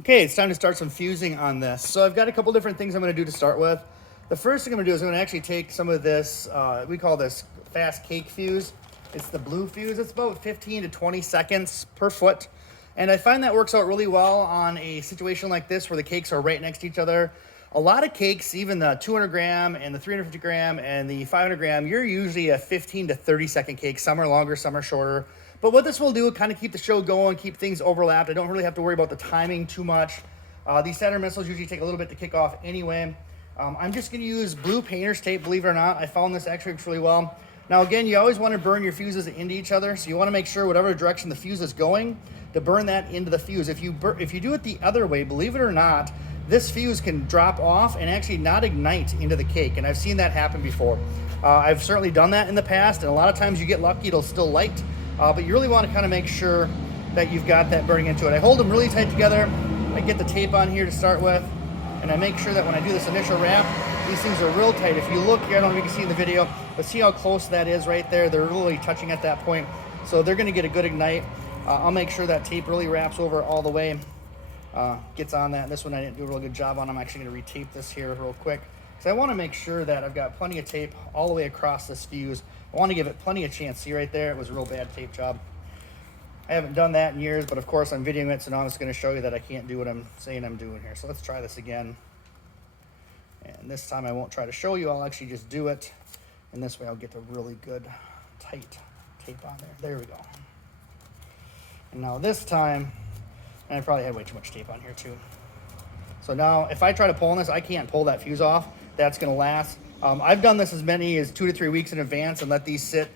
Okay, it's time to start some fusing on this. So I've got a couple different things I'm going to do to start with. The first thing I'm going to do is I'm going to actually take some of this, we call this fast cake fuse. It's the blue fuse. It's about 15 to 20 seconds per foot. And I find that works out really well on a situation like this where the cakes are right next to each other. A lot of cakes, even the 200 gram and the 350 gram and the 500 gram, you're usually a 15 to 30 second cake. Some are longer, some are shorter. But what this will do, kind of keep the show going, keep things overlapped. I don't really have to worry about the timing too much. These Saturn missiles usually take a little bit to kick off anyway. I'm just going to use blue painter's tape, believe it or not. I found this actually works really well. Now again, you always want to burn your fuses into each other, so you want to make sure whatever direction the fuse is going, to burn that into the fuse. If you do it the other way, believe it or not, this fuse can drop off and actually not ignite into the cake, and I've seen that happen before. I've certainly done that in the past, and a lot of times you get lucky, it'll still light, but you really want to kind of make sure that you've got that burning into it. I hold them really tight together. I get the tape on here to start with, and I make sure that when I do this initial wrap, these things are real tight. If you look, I don't know if you can see in the video, but see how close that is right there? They're really touching at that point, so they're going to get a good ignite. I'll make sure that tape really wraps over all the way, gets on that. This one I didn't do a real good job on. I'm actually going to retape this here real quick, because I want to make sure that I've got plenty of tape all the way across this fuse. I want to give it plenty of chance. See right there, it was a real bad tape job. I haven't done that in years, but of course I'm videoing it, so now I'm just going to show you that I can't do what I'm saying I'm doing here. So let's try this again. And this time I won't try to show you, I'll actually just do it. And this way I'll get a really good tight tape on there. There we go. And now this time, and I probably had way too much tape on here too. So now if I try to pull on this, I can't pull that fuse off. That's going to last. I've done this as many as 2 to 3 weeks in advance and let these sit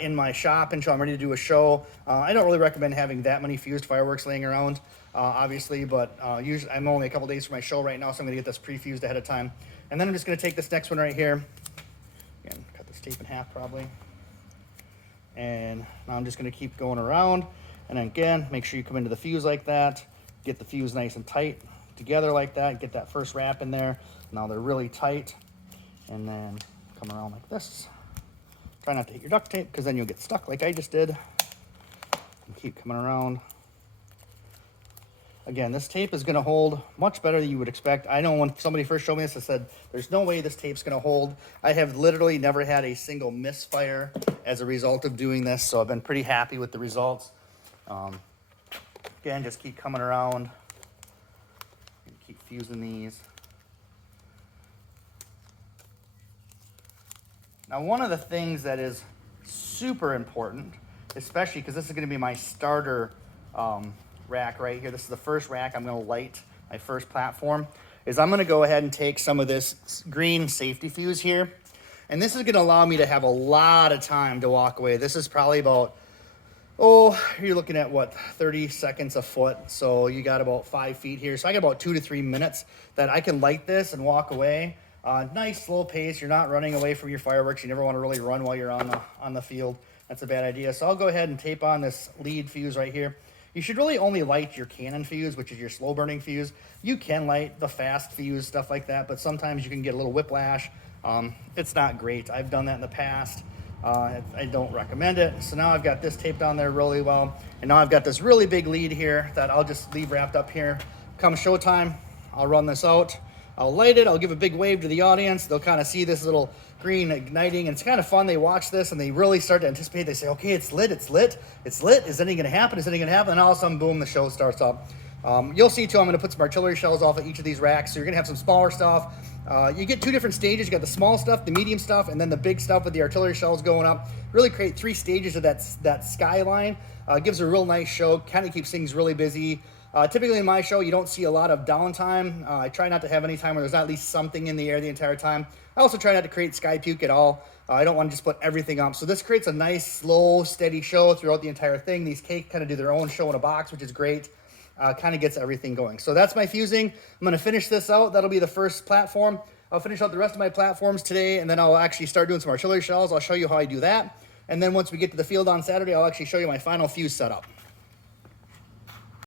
in my shop until I'm ready to do a show. I don't really recommend having that many fused fireworks laying around, obviously, but usually I'm only a couple days for my show right now, so I'm going to get this pre-fused ahead of time. And then I'm just going to take this next one right here. Again, cut this tape in half probably. And now I'm just going to keep going around. And again, make sure you come into the fuse like that. Get the fuse nice and tight together like that. Get that first wrap in there. Now they're really tight. And then come around like this. Try not to hit your duct tape, because then you'll get stuck like I just did. And keep coming around. Again, this tape is going to hold much better than you would expect. I know when somebody first showed me this, I said, there's no way this tape's going to hold. I have literally never had a single misfire as a result of doing this, so I've been pretty happy with the results. Again, just keep coming around. Keep fusing these. Now, one of the things that is super important, especially because this is going to be my starter rack right here. This is the first rack I'm going to light, my first platform, is I'm going to go ahead and take some of this green safety fuse here. And this is going to allow me to have a lot of time to walk away. This is probably about, you're looking at what, 30 seconds a foot. So you got about 5 feet here. So I got about 2 to 3 minutes that I can light this and walk away. Nice slow pace. You're not running away from your fireworks. You never want to really run while you're on the field. That's a bad idea. So I'll go ahead and tape on this lead fuse right here. You should really only light your cannon fuse, which is your slow burning fuse. You can light the fast fuse, stuff like that, but sometimes you can get a little whiplash. It's not great. I've done that in the past. I don't recommend it. So now I've got this taped on there really well. And now I've got this really big lead here that I'll just leave wrapped up here. Come showtime, I'll run this out. I'll light it. I'll give a big wave to the audience. They'll kind of see this little green igniting, and it's kind of fun. They watch this and they really start to anticipate. They say, okay, it's lit, it's lit, it's lit. Is anything going to happen? Is anything going to happen? And all of a sudden, boom, the show starts up. You'll see too, I'm going to put some artillery shells off of each of these racks. So you're going to have some smaller stuff. You get 2 different stages. You got the small stuff, the medium stuff, and then the big stuff with the artillery shells going up. Really create 3 stages of that skyline. Gives a real nice show. Kind of keeps things really busy. Typically in my show, you don't see a lot of downtime. I try not to have any time where there's not at least something in the air the entire time. I also try not to create sky puke at all. I don't want to just put everything up. So this creates a nice, slow, steady show throughout the entire thing. These cakes kind of do their own show in a box, which is great. Kind of gets everything going. So that's my fusing. I'm going to finish this out. That'll be the first platform. I'll finish out the rest of my platforms today, and then I'll actually start doing some artillery shells. I'll show you how I do that. And then once we get to the field on Saturday, I'll actually show you my final fuse setup.